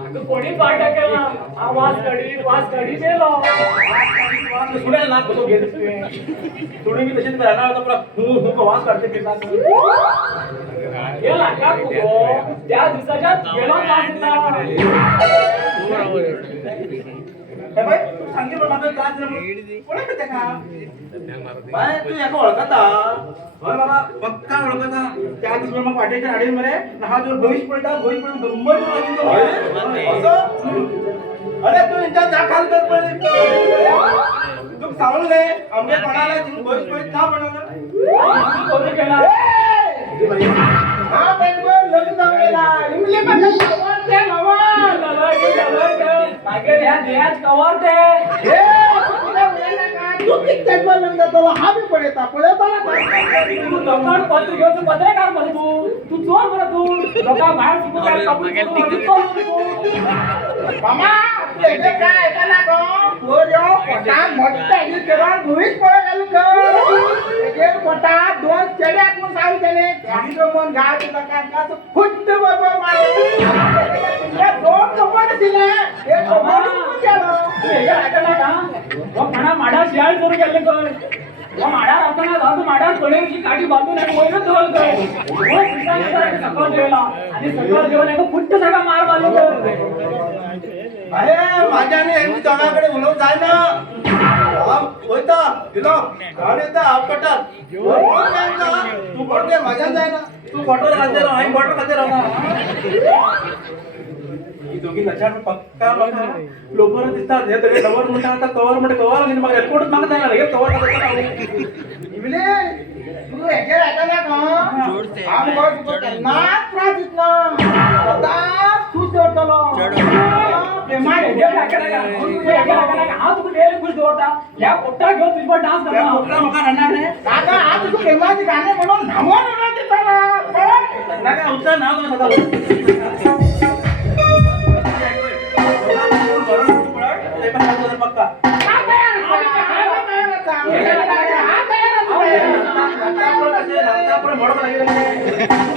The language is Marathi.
अगं कोणी पाठ केला आवाज कडी गेलो सुनेल ना कसं घेत थोडी मी तशीच राहणार होता पुरा खूप वास काढते पिता गेला का तू त्या दिवसाच्या गेला बाई तू सांगे पण माझं त्रास कोणी करते का बाय तू एका ओळखता होय बाबा पक्का ओळखता त्या दिवशी मग वाटेच्या आडीन मध्ये हा जो भविष्य पडता गंमत अरे तू यांच्या दाखल कर तू सांगू नये आमच्या कोणाला तू भविष्य पडत का बनवलं कोणी केला हा बेंगोल लग्न जमलेला इंग्लिश मध्ये कवर ते मागे ह्या देहात कवर ते तू किती लग्न तुला हा बी पडेता तू लोकांना पत्र घेऊन पत्रकार मध्ये तू चोर बरं तू लोका बाहेर शिकू काय मामा तुझे काय ऐकायला गो पोऱ्यो पोटा मोठा ही केवळ भुईच पडे घालू कर एक पोटा दोन चेड्यात मग सारी त्याने गाडी मन गाडी का फुट बरोबर मारले दोन कपड दिले एक कपड केलं हे ऐकला का मग म्हणा माडा शियाळ करू गेले कर मग माडा राहताना जाऊ माडा कडेची काठी बांधून आणि मोयरच धवल कर सकाळ जेवला आणि सकाळ जेवण एक फुट्ट सगळा मार मारलो कर अरे माझ्याने एवढी जगाकडे उलव जाय ना होता दिलो गाडी तर आपटात तू कोणते माझ्या जाय ना तू बॉटल खाते राह आणि बॉटल खाते राह ही दोघी लचाड पक्का लोक दिसतात हे सगळे कवर म्हणतात आता कवर म्हणजे कवर आणि मग रेकॉर्ड मागत आहे ना हे कवर इवले तू एके ऐकायला का आम बघ तू त्यांना त्रास दिसला आता तू जोडतलो हा तू खुश होता या पोट्टा घेऊन तुझ्या डान्स करणार पोट्टा मका राहणार नाही काका आज तू प्रेमाची गाणे म्हणून धामून उडवते त्याला नका उचल नाव तुम्ही पक्का मोड